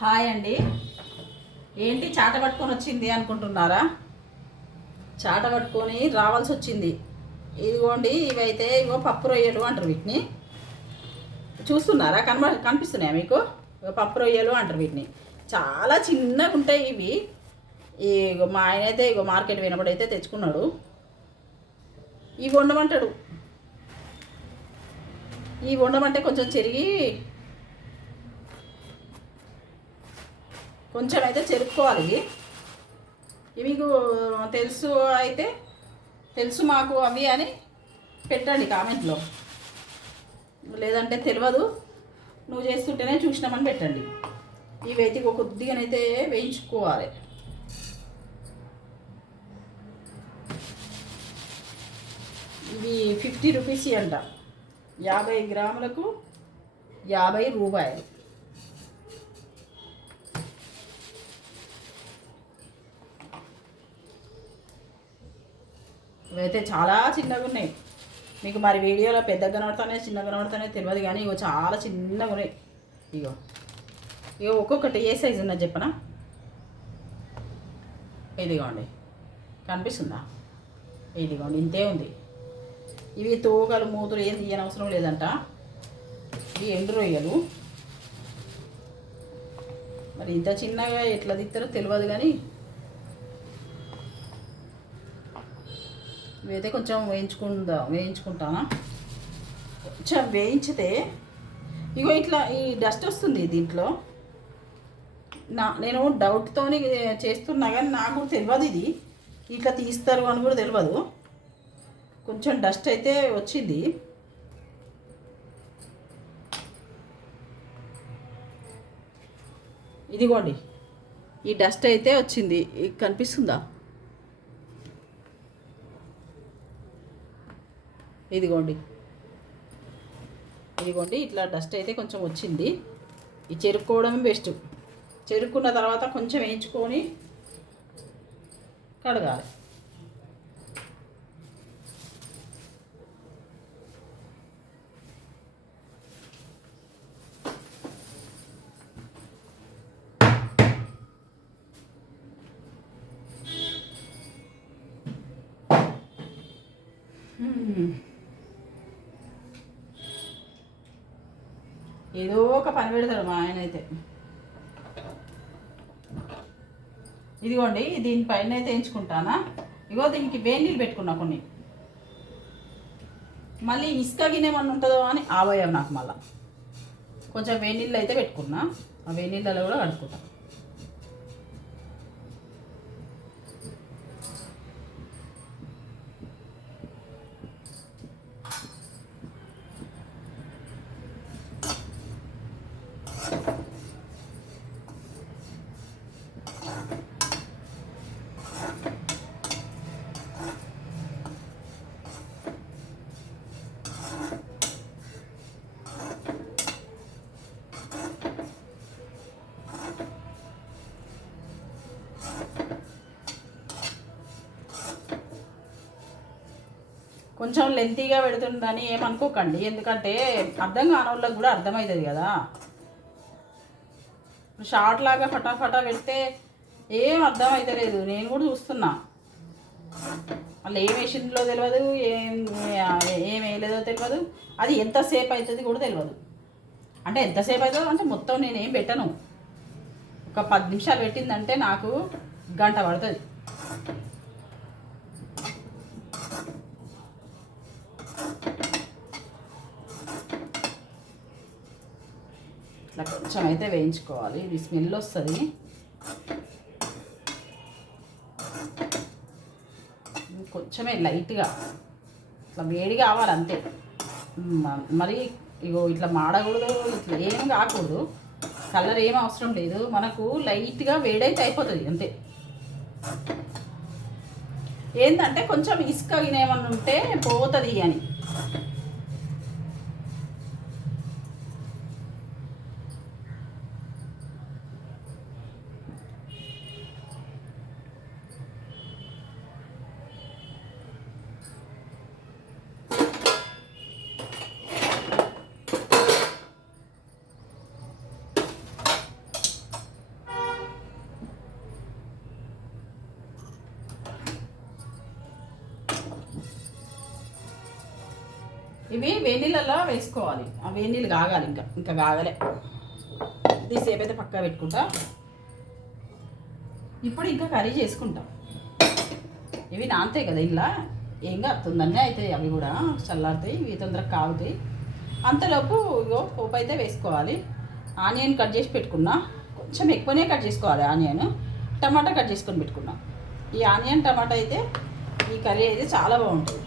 Hi అండి. ఏంటి చాట పట్టుకొని వచ్చింది అనుకుంటున్నారా? చాట పట్టుకొని రావాల్సి వచ్చింది. ఇదిగోండి ఇవైతే ఇగో పప్పు రొయ్యలు అంటారు వీటిని. చూస్తున్నారా? కనబ కనిపిస్తున్నాయా మీకు? పప్పు రొయ్యలు అంటారు వీటిని. చాలా చిన్నగా ఉంటాయి ఇవి. ఇగో మా ఆయన అయితే ఇగో మార్కెట్ వినపడైతే తెచ్చుకున్నాడు. ఇవి వండమంటాడు. ఇవి వండమంటే కొంచెం చెరిగి కొంచెం అయితే చెరుక్కోవాలి. ఇవి. ఇవి మీకు తెలుసు అయితే తెలుసు మాకు అవి అని పెట్టండి కామెంట్లో. లేదంటే తెలియదు. నువ్వు చేస్తుంటేనే చూసినామని పెట్టండి. ఇవైతే ఒక కొద్దిగానైతే వేయించుకోవాలి. ఇవి ఫిఫ్టీ రూపీస్ అంట. యాభై గ్రాములకు యాభై రూపాయలు. ఇవైతే చాలా చిన్నగా ఉన్నాయి. మీకు మరి వీడియోలో పెద్దగా కనబడుతున్నాయి చిన్నగా కనబడుతున్నాయి తెలియదు కానీ ఇగో చాలా చిన్నగా ఉన్నాయి. ఇగో. ఇగో ఒక్కొక్కటి ఏ సైజు ఉన్నది చెప్పనా? ఇదిగోండి. కనిపిస్తుందా? ఇదిగోండి ఇంతే ఉంది. ఇవి తోకలు మూతులు ఏం తీయనవసరం లేదంట. ఇవి ఎండు రొయ్యలు. మరి ఇంత చిన్నగా ఎట్లా తీస్తారో తెలియదు కానీ ఇవైతే కొంచెం వేయించుకుందా వేయించుకుంటానా? కొంచెం వేయించితే ఇగో ఇట్లా ఈ డస్ట్ వస్తుంది దీంట్లో. నా నేను డౌట్తోని చేస్తున్నా కానీ నాకు తెలియదు ఇది. ఇట్లా తీస్తారు అని కూడా తెలియదు కొంచెం డస్ట్ అయితే వచ్చింది. ఇదిగోండి. ఈ డస్ట్ అయితే వచ్చింది. కనిపిస్తుందా? ఇదిగోండి. ఇదిగోండి ఇట్లా డస్ట్ అయితే కొంచెం వచ్చింది. ఈ చెరుక్కోవడం బెస్ట్ చెరుక్కున్న తర్వాత కొంచెం వేయించుకొని కడగాలి హ్మ్. ఏదో ఒక పని పెడతాడు మా ఆయన అయితే. ఇదిగోండి దీనిపైన అయితే ఎంచుకుంటానా? ఇగో దీనికి వేడి నీళ్ళు పెట్టుకున్నా కొన్ని. మళ్ళీ ఇసుక గినేమన్నా ఉంటుందో అని ఆవయం నాకు మళ్ళీ. కొంచెం వేడి అయితే పెట్టుకున్నా. ఆ వేడి నీళ్ళలో కూడా కడుక్కుంటాను కొంచెం లెంతీగా పెడుతుందని ఏమనుకోకండి ఎందుకంటే అర్థం కాని వాళ్ళకి కూడా అర్థమవుతుంది కదా. షార్ట్ లాగా ఫటాఫటా పెడితే ఏం అర్థమవుతలేదు నేను కూడా చూస్తున్నా. వాళ్ళు ఏం వేసిందో తెలియదు ఏం ఏం వేయలేదో తెలియదు అది ఎంతసేపు అవుతుంది కూడా తెలియదు అంటే ఎంతసేపు అవుతుందో అంటే మొత్తం నేను ఏం పెట్టను. ఒక పది నిమిషాలు పెట్టిందంటే నాకు గంట పడుతుంది ఇట్లా కొంచెం అయితే వేయించుకోవాలి. ఇది స్మెల్ వస్తుంది. కొంచెమే లైట్గా ఇట్లా వేడి కావాలి అంతే. మరి ఇగో ఇట్లా మాడకూడదు ఇట్లా ఏం కాకూడదు. కలర్ ఏం అవసరం లేదు. మనకు లైట్గా వేడైతే అయిపోతుంది అంతే. ఏంటంటే కొంచెం ఇసుక ఏమన్నా ఉంటే పోతుంది అని. ఇవి వేనీళ్ళలో వేసుకోవాలి. ఆ వేనీళ్ళు కాగాలి ఇంకా. ఇంకా కాగలే. తీసేపు అయితే పక్కా పెట్టుకుంటా. ఇప్పుడు ఇంకా కర్రీ చేసుకుంటాం. ఇవి నానతాయి కదా ఇలా ఏం కాపుతుందన్నీ అవుతాయి అవి కూడా. చల్లారుతాయి ఇవి తొందరగా కాగుతాయి. అంతలోపు ఇగో పోపు అయితే వేసుకోవాలి. ఆనియన్ కట్ చేసి పెట్టుకున్నా. కొంచెం ఎక్కువనే కట్ చేసుకోవాలి ఆనియన్. టమాటా కట్ చేసుకొని పెట్టుకున్నా. ఈ ఆనియన్ టమాటా అయితే ఈ కర్రీ అయితే చాలా బాగుంటుంది.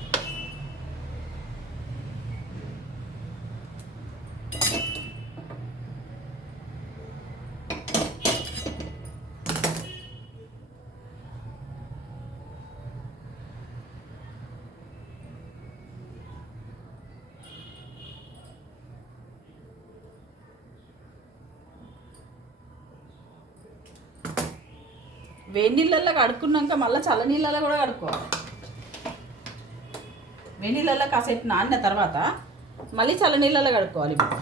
వేడి నీళ్ళల్లో కడుక్కున్నాక మళ్ళీ చల్ల నీళ్ళల్లో కూడా కడుక్కోవాలి. వేడి నీళ్ళల్లో కాసేపు నానిన తర్వాత మళ్ళీ చల్ల నీళ్ళల్లో కడుక్కోవాలి ఇప్పుడు.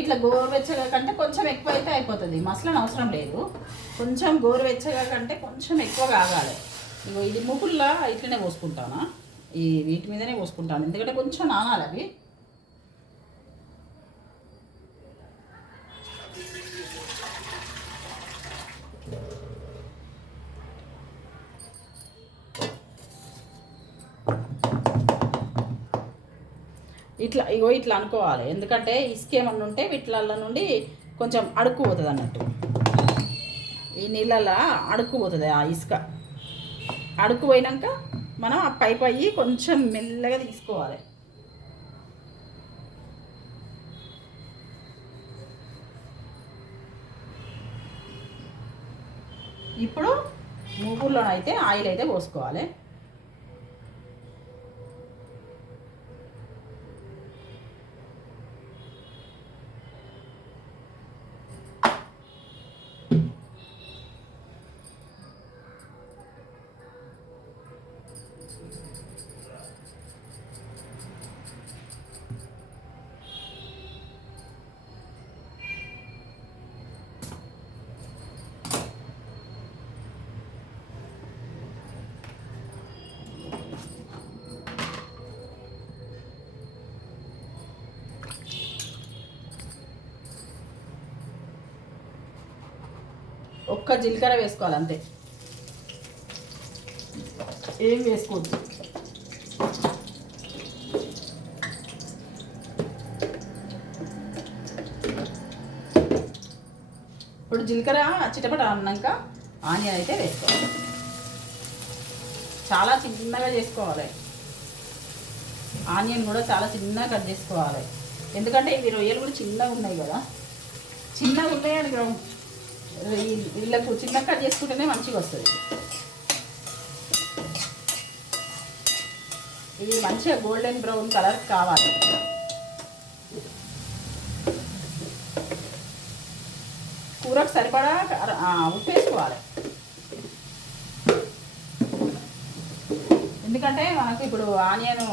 ఇట్లా గోరువెచ్చగా కంటే కొంచెం ఎక్కువ అయితే అయిపోతుంది. మసలని అవసరం లేదు. కొంచెం గోరువెచ్చగా కంటే కొంచెం ఎక్కువ కాగాలి. ఇగో ఇది ముకుల్లా ఇట్లనే పోసుకుంటానా? ఈ వీటి మీదనే పోసుకుంటాను. ఎందుకంటే కొంచెం నానాలి అవి. ఇట్లా ఇగో ఇట్లా అనుకోవాలి. ఎందుకంటే ఇసుక ఏమన్నా ఉంటే వీటిలల్లో నుండి కొంచెం అడుక్కు పోతుంది అన్నట్టు. ఈ నీళ్ళల్లో అడుక్కు పోతుంది ఆ ఇసుక. అడుక్కు పోయినాక మనం ఆ పైపు అయ్యి కొంచెం మెల్లగా తీసుకోవాలి. ఇప్పుడు మూగుల్లోనైతే ఆయిల్ అయితే పోసుకోవాలి. ఒక్క జీలకర్ర వేసుకోవాలి అంతే. ఏం వేసుకోవద్దు ఇప్పుడు జీలకర్ర చిటపట అన్నాక ఆనియన్ అయితే వేసుకోవాలి. చాలా చిన్నగా చేసుకోవాలి. ఆనియన్ కూడా చాలా చిన్నగా కట్ చేసుకోవాలి. ఎందుకంటే ఇవి రొయ్యలు కూడా చిన్నగా ఉన్నాయి కదా. చిన్నగా ఉన్నాయని వీ- వీళ్ళకు చిన్న కట్ చేసుకుంటేనే మంచిగా వస్తుంది. ఇవి మంచిగా గోల్డెన్ బ్రౌన్ కలర్ కావాలి. కూరకు సరిపడా ఉప్పేసుకోవాలి ఉప్పు వేసుకోవాలి ఎందుకంటే మనకు ఇప్పుడు ఆనియన్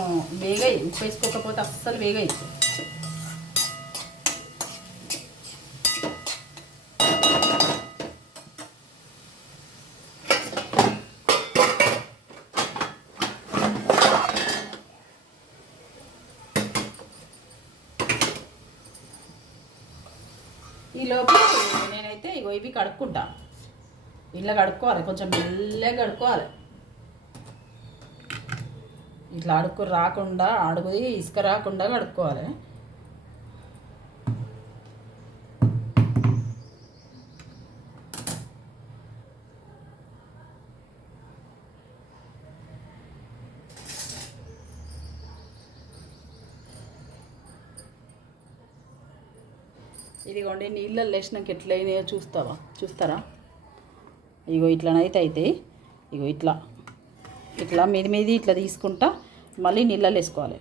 వేగాయి ఉప్పు వేసుకోకపోతే అస్సలు వేగాయి ఈ లోపు నేనైతే ఇగో ఇవి కడుక్కుంటా. ఇట్లా కడుక్కోవాలి కొంచెం మెల్లగా కడుక్కోవాలి. ఇట్లా అడుక్కు రాకుండా అడుగుది ఇసుక రాకుండా కడుక్కోవాలి. ఇదిగోండి నీళ్ళల్లో వేసినాక ఎట్లయినాయో చూస్తావా? చూస్తారా? ఇగో ఇట్లనైతే అయితే ఇగో ఇట్లా. ఇట్లా మీది మీది ఇట్లా తీసుకుంటా మళ్ళీ నీళ్ళల్లో వేసుకోవాలి.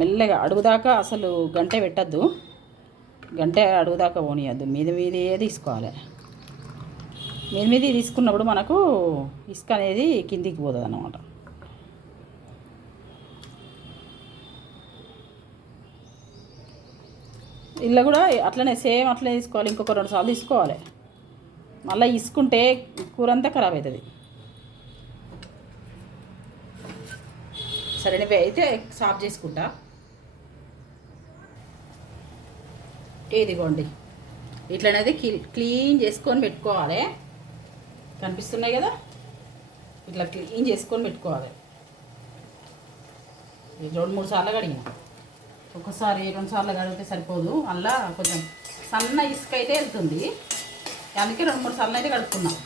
మెల్లగా అడుగుదాకా అసలు గంటే పెట్టద్దు. గంటే అడుగుదాకా పోనీయద్దు. మీద మీదే తీసుకోవాలి. మీది మీది తీసుకున్నప్పుడు మనకు ఇసుక అనేది కిందికి పోతుంది అన్నమాట ఇలా కూడా అట్లనే సేమ్ అట్లనే తీసుకోవాలి ఇంకొక రెండు సార్లు తీసుకోవాలి. మళ్ళీ ఇసుకుంటే కూర అంతా ఖరాబ్ అవుతుంది సరేనవి అయితే సాఫ్ చేసుకుంటా. ఇదిగోండి. ఇట్లనేది క్లీన్ చేసుకొని పెట్టుకోవాలి. కనిపిస్తున్నాయి కదా? ఇట్లా క్లీన్ చేసుకొని పెట్టుకోవాలి. రెండు మూడు సార్లు కడిగినా. ఒకసారి రెండు సార్లు కడిగితే సరిపోదు. అలా కొంచెం సన్న ఇసుక అయితే వెళ్తుంది. అందుకే రెండు మూడు సార్లు అయితే కడుక్కున్నాం.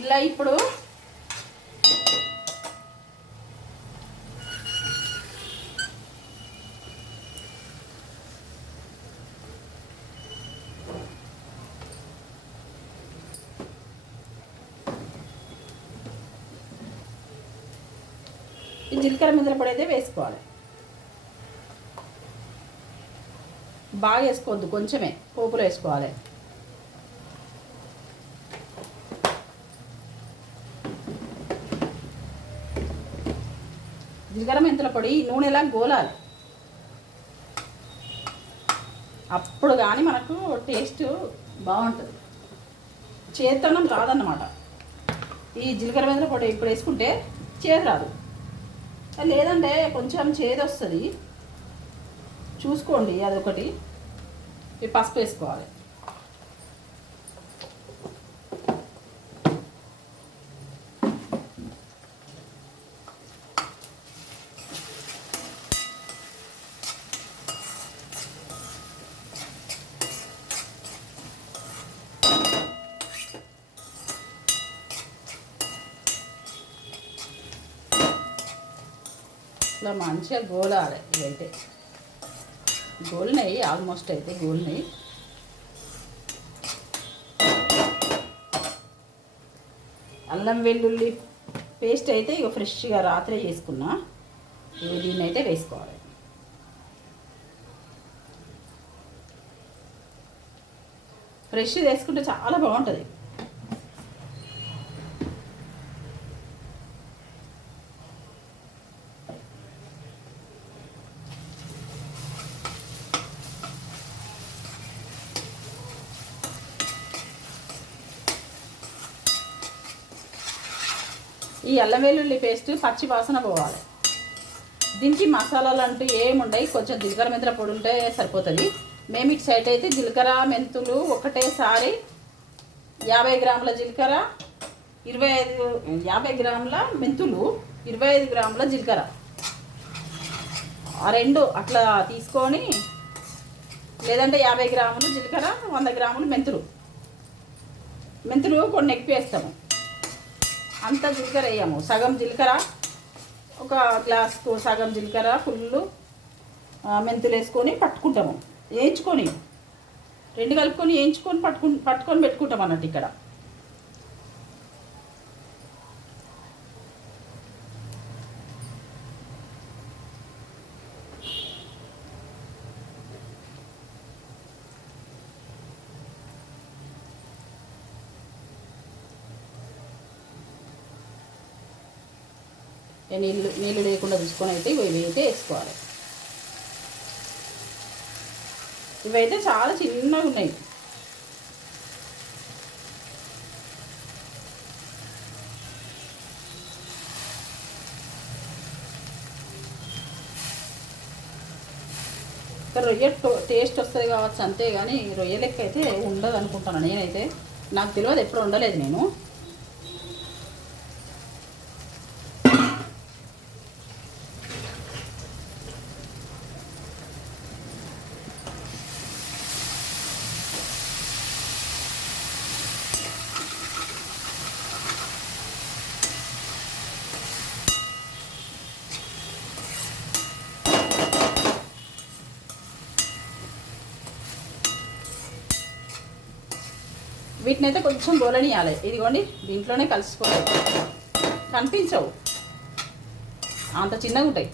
ఇలా ఇప్పుడు ఈ జీలకర్ర మెంతుల పొడి అయితే వేసుకోవాలి. బాగా వేసుకోవద్దు కొంచెమే పోపులో వేసుకోవాలి. జీలకర్ర మెంతుల పొడి నూనెలా గోలాలి. అప్పుడు కానీ మనకు టేస్ట్ బాగుంటుంది. చేతనం రాదన్నమాట. ఈ జీలకర్ర మెంతుల పొడి ఇప్పుడు వేసుకుంటే చేదు రాదు. లేదంటే కొంచెం చేదు వస్తుంది చూసుకోండి అదొకటి. ఈ పసుపు వేసుకోవాలి. మంచిగా గోలాలి ఇవైతే గోలినాయి ఆల్మోస్ట్ అయితే గోలినాయి అల్లం వెల్లుల్లి పేస్ట్ అయితే ఇక ఫ్రెష్గా రాత్రే చేసుకున్నా. ఇవి దీన్ని అయితే వేసుకోవాలి. ఫ్రెష్ వేసుకుంటే చాలా బాగుంటుంది. అల్లం వెల్లుల్లి పేస్ట్ పచ్చి వాసన పోవాలి. దీనికి మసాలాలు అంటూ ఏముండయి కొంచెం జీలకర్ర మెంతుల పొడి ఉంటే సరిపోతుంది. మేము ఇటు సైడ్ అయితే జీలకర్ర మెంతులు ఒకటేసారి యాభై గ్రాముల జీలకర్ర ఇరవై ఐదు యాభై గ్రాముల మెంతులు ఇరవై ఐదు గ్రాముల జీలకర్ర. ఆ రెండు అట్లా తీసుకొని లేదంటే యాభై గ్రాములు జీలకర్ర వంద గ్రాములు మెంతులు. మెంతులు కొన్ని ఎక్కువ వేస్తాము అంత జీలకర్ర వేయము. సగం జీలకర్ర ఒక గ్లాస్కు సగం జీలకర్ర ఫుల్ మెంతులు వేసుకొని పట్టుకుంటాము. వేయించుకొని రెండు కలుపుకొని వేయించుకొని పట్టుకు పట్టుకొని పెట్టుకుంటాం అన్నట్టు ఇక్కడ. నీళ్ళు నీళ్ళు లేకుండా చూసుకొని అయితే ఇవి అయితే వేసుకోవాలి. ఇవైతే చాలా చిన్నగా ఉన్నాయి. రొయ్య టేస్ట్ వస్తుంది కావచ్చు అంతే కానీ రొయ్య లెక్క అయితే ఉండదు అనుకుంటాను నేనైతే. నాకు తెలియదు ఎప్పుడు ఉండలేదు నేను. వీటిని అయితే కొంచెం గోలనియాలి ఇదిగోండి దీంట్లోనే కలిసిపోతాయి కనిపించవు. అంత చిన్నగా ఉంటాయి.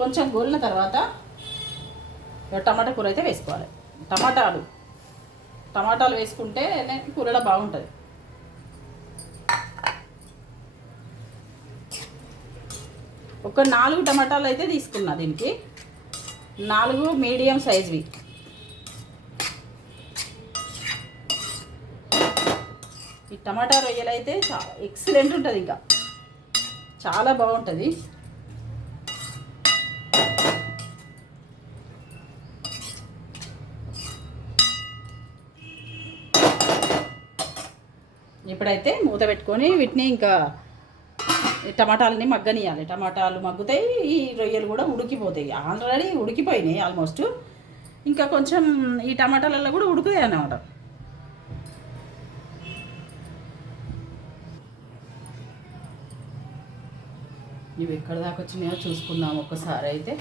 కొంచెం గోలిన తర్వాత టమాటా కూర అయితే వేసుకోవాలి. టమాటాలు. టమాటాలు వేసుకుంటే కూరలో బాగుంటుంది. ఒక నాలుగు టమాటాలు అయితే తీసుకున్నా దీనికి. నాలుగు మీడియం సైజ్వి. ఈ టమాటా రొయ్యలు అయితే చాలా ఎక్సలెంట్ ఉంటుంది ఇంకా. చాలా బాగుంటుంది. ఇప్పుడైతే మూత పెట్టుకొని వీటిని ఇంకా టమాటాలని మగ్గనియాలి. టమాటాలు మగ్గుతాయి ఈ రొయ్యలు కూడా ఉడికిపోతాయి. ఆల్రెడీ ఉడికిపోయినాయి ఆల్మోస్ట్. ఇంకా కొంచెం ఈ టమాటాలలో కూడా ఉడుకుతాయి అన్నమాట. ఇవి ఎక్కడ దాకా వచ్చినాయో చూసుకుందాం ఒక్కసారి అయితే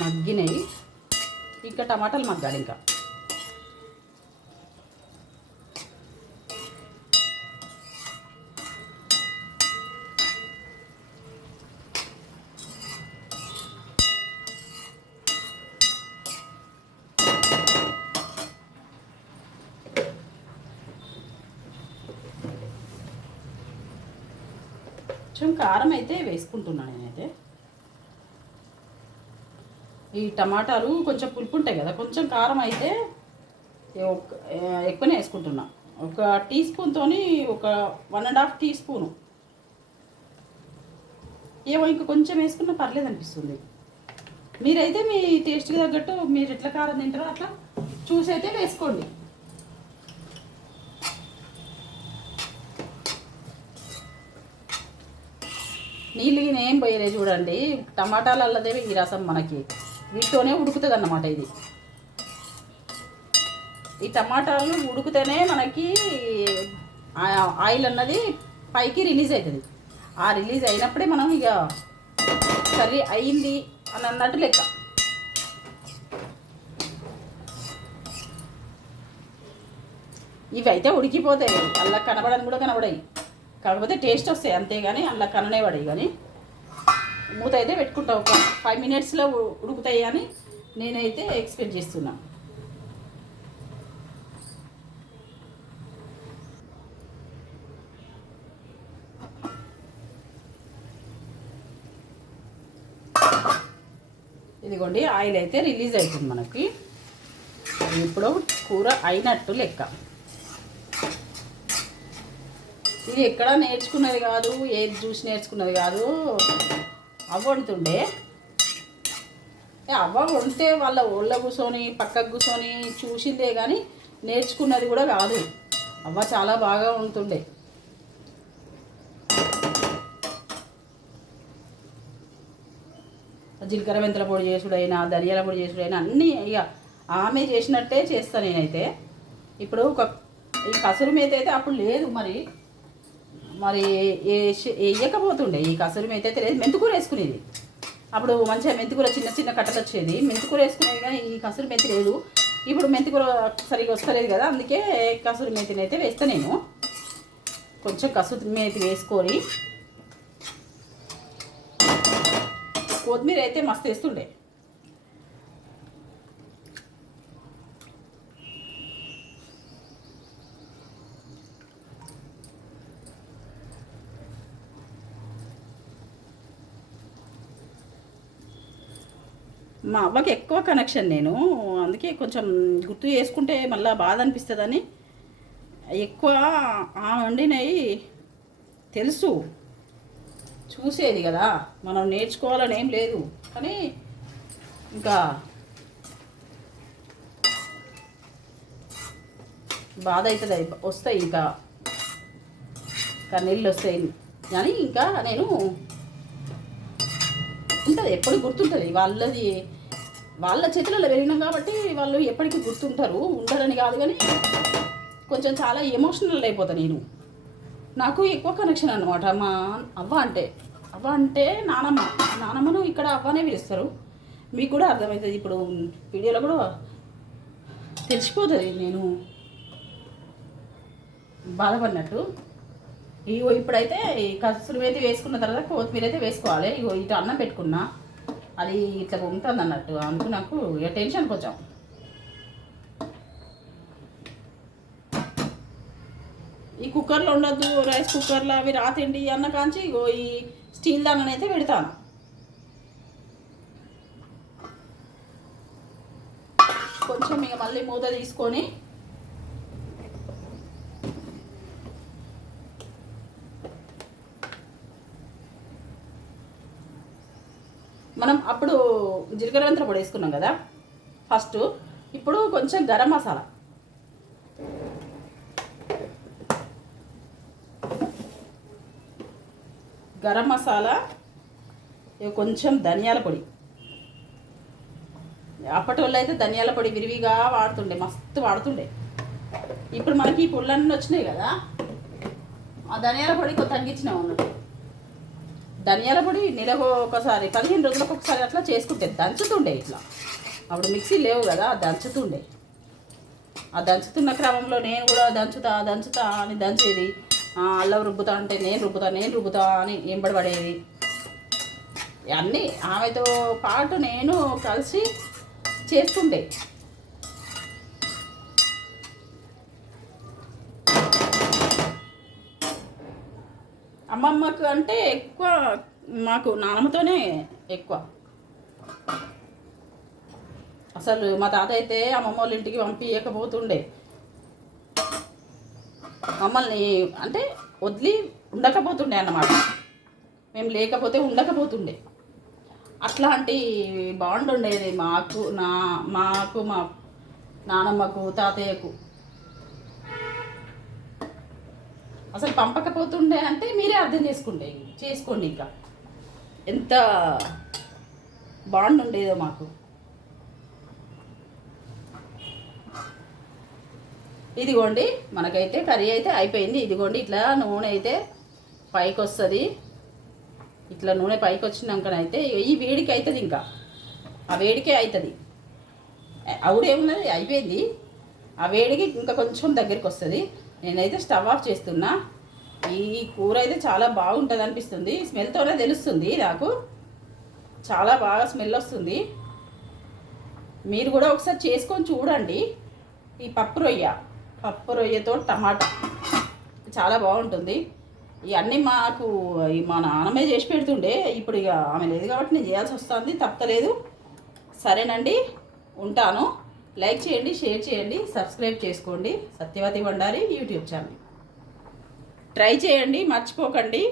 మగ్గినాయి ఇంకా టమాటాలు మగ్గాలి ఇంకా. కొంచెం కారం అయితే వేసుకుంటున్నాను నేనైతే. ఈ టమాటాలు కొంచెం పులుపు ఉంటాయి కదా కొంచెం కారం అయితే ఎక్కువనే వేసుకుంటున్నా. ఒక టీ స్పూన్తో ఒక one and half tea spoon. ఏమో ఇంకా కొంచెం వేసుకున్నా పర్లేదు అనిపిస్తుంది. మీరైతే మీ టేస్ట్కి తగ్గట్టు మీరు ఎట్లా కారం తింటారో అట్లా చూసి అయితే వేసుకోండి. నీళ్ళు గిన్నె ఏం పోయలే చూడండి టమాటాలల్లదే ఈ రసం మనకి. వీటితోనే ఉడుకుతుంది అన్నమాట ఇది. ఈ టమాటాలు ఉడికితేనే మనకి ఆయిల్ అన్నది పైకి రిలీజ్ అవుతుంది ఆ రిలీజ్ అయినప్పుడే మనం ఇక కర్రీ అయింది అని అన్నట్టు లెక్క. ఇవి అయితే ఉడికిపోతాయి. అలా కనబడని కూడా కనబడాయి. కాకపోతే టేస్ట్ వస్తాయి అంతేగాని అలా కననే పడాయి కానీ మూత అయితే పెట్టుకుంటా. ఒక ఫైవ్ మినిట్స్లో ఉడుకుతాయి అని నేనైతే ఎక్స్పెక్ట్ చేస్తున్నా. ఇదిగోండి ఆయిల్ అయితే రిలీజ్ అవుతుంది మనకి. ఇప్పుడు కూర అయినట్టు లెక్క. ఇది ఎక్కడ నేర్చుకున్నది కాదు ఏది చూసి నేర్చుకున్నది కాదు. అవ్వ వండుతుండే ఏ అవ్వ వండితే వాళ్ళ ఒళ్ళ కూర్చొని పక్కకు కూర్చొని చూసిందే కానీ నేర్చుకున్నది కూడా కాదు. అవ్వ చాలా బాగా వండుతుండే జీలకర్ర మెంతుల పొడి చేసుడైనా ధనియాల పొడి చేసుడైనా అన్నీ ఇక ఆమె చేసినట్టే చేస్తాను నేనైతే. ఇప్పుడు ఒక ఈ కసురు మేత అయితే అప్పుడు లేదు మరి. మరి వేసి- వేయకపోతుండే ఈ కసూరి మేత అయితే లేదు. మెంతికూర వేసుకునేది. అప్పుడు మంచిగా మెంతికూర చిన్న చిన్న కట్టలు వచ్చేది. మెంతికూర వేసుకునేది కానీ ఈ కసూరి మెంతి లేదు. ఇప్పుడు మెంతికూర సరిగా వస్తలేదు కదా. అందుకే కసూరి మేతిని అయితే వేస్తా నేను. కొంచెం కసూరి మేతి వేసుకొని కొత్తిమీర అయితే మస్తు వేస్తుండే. మా అవ్వకి ఎక్కువ కనెక్షన్ నేను. అందుకే కొంచెం గుర్తు చేసుకుంటే మళ్ళీ బాధ అనిపిస్తుందని. ఎక్కువ ఆ వండినవి తెలుసు. చూసేది కదా. మనం నేర్చుకోవాలని ఏం లేదు. కానీ ఇంకా బాధ అవుతుంది వస్తాయి ఇంకా. ఇంకా నీళ్ళు వస్తాయి. కానీ ఇంకా నేను ఉంటుంది ఎప్పుడు గుర్తుంటుంది. వాళ్ళది వాళ్ళ చేతులలో పెరిగినాం కాబట్టి వాళ్ళు ఎప్పటికీ గుర్తుంటారు ఉండరని కాదు కానీ కొంచెం చాలా ఎమోషనల్ అయిపోతా నేను. నాకు ఎక్కువ కనెక్షన్ అనమాట మా అవ్వ అంటే అవ్వ అంటే నానమ్మ. నానమ్మను ఇక్కడ అవ్వనే పిలుస్తారు. మీకు కూడా అర్థమవుతుంది ఇప్పుడు వీడియోలో కూడా తెలిసిపోతుంది. నేను బాధపడినట్టు. ఇగో ఇప్పుడైతే ఈ కసూరి అయితే వేసుకున్న తర్వాత కొత్తిమీర అయితే వేసుకోవాలి. ఇగో ఇటు అన్నం పెట్టుకున్నా. అది ఇట్లా ఉంటుంది అన్నట్టు అందుకు నాకు ఇక టెన్షన్ కొంచెం. ఈ కుక్కర్లో ఉండద్దు రైస్ కుక్కర్లో అవి రాతిండి అన్న కాంచి ఈ స్టీల్ అయితే పెడతాను. కొంచెం ఇక మళ్ళీ మూత తీసుకొని జీలకర్ర మెంతుల పొడి వేసుకున్నాం కదా. ఫస్ట్ ఇప్పుడు కొంచెం గరం మసాలా. గరం మసాలా ఇక కొంచెం ధనియాల పొడి. అప్పటి వాళ్ళు అయితే ధనియాల పొడి విరివిగా వాడుతుండే మస్తు వాడుతుండే. ఇప్పుడు మనకి ఈ పుల్లన్నీ వచ్చినాయి కదా. ఆ ధనియాల పొడి కొంత తగ్గించినాం అన్నట్టు ధనియాల పొడి నెలకు ఒకసారి పదిహేను రోజులకు ఒకసారి అట్లా చేసుకుంటే దంచుతుండే ఇట్లా. అప్పుడు మిక్సీ లేవు కదా దంచుతుండే. ఆ దంచుతున్న క్రమంలో నేను కూడా దంచుతా దంచుతా అని దంచేది. అల్లం రుబ్బుతా అంటే నేను రుబ్బుతా నేను రుబ్బుతా అని ఎంబడి పడేది అన్నీ ఆమెతో పాటు నేను కలిసి చేస్తుండే. అమ్మమ్మకు అంటే ఎక్కువ మాకు నాన్నమ్మతోనే ఎక్కువ. అసలు మా తాత అయితే అమ్మమ్మ వాళ్ళ ఇంటికి పంపించకపోతుండే మమ్మల్ని అంటే వదిలి ఉండకపోతుండే అన్నమాట. మేము లేకపోతే ఉండకపోతుండే. అట్లాంటి బాండ్ ఉండేది మాకు నా మాకు మా నానమ్మకు తాతయ్యకు. అసలు పంపకపోతుండే అంటే మీరే అర్థం చేసుకుండే చేసుకోండి ఇంకా. ఎంత బాండ్ ఉండేదో మాకు. ఇదిగోండి మనకైతే కర్రీ అయితే అయిపోయింది. ఇదిగోండి ఇట్లా నూనె అయితే పైకి వస్తుంది ఇట్లా నూనె పైకి వచ్చినాకనైతే ఈ వేడికి అవుతుంది ఇంకా. ఆ వేడికే అవుతుంది ఆవిడేమున్నది అయిపోయింది. ఆ వేడికి ఇంకా కొంచెం దగ్గరికి వస్తుంది నేనైతే స్టవ్ ఆఫ్ చేస్తున్నా. ఈ కూర అయితే చాలా బాగుంటుంది అనిపిస్తుంది. స్మెల్తోనే తెలుస్తుంది నాకు. చాలా బాగా స్మెల్ వస్తుంది. మీరు కూడా ఒకసారి చేసుకొని చూడండి. ఈ పప్పు రొయ్య. పప్పు రొయ్యతో టమాటా. చాలా బాగుంటుంది. ఇవన్నీ మాకు మా నాన్నమే చేసి పెడుతుండే. ఇప్పుడు ఇక ఆమె లేదు కాబట్టి నేను చేయాల్సి వస్తుంది. తప్పలేదు. సరేనండి. ఉంటాను. లైక్ చేయండి షేర్ చేయండి సబ్స్క్రైబ్ చేసుకోండి. Satyavati Bandari YouTube channel. Try చేయండి మర్చిపోకండి.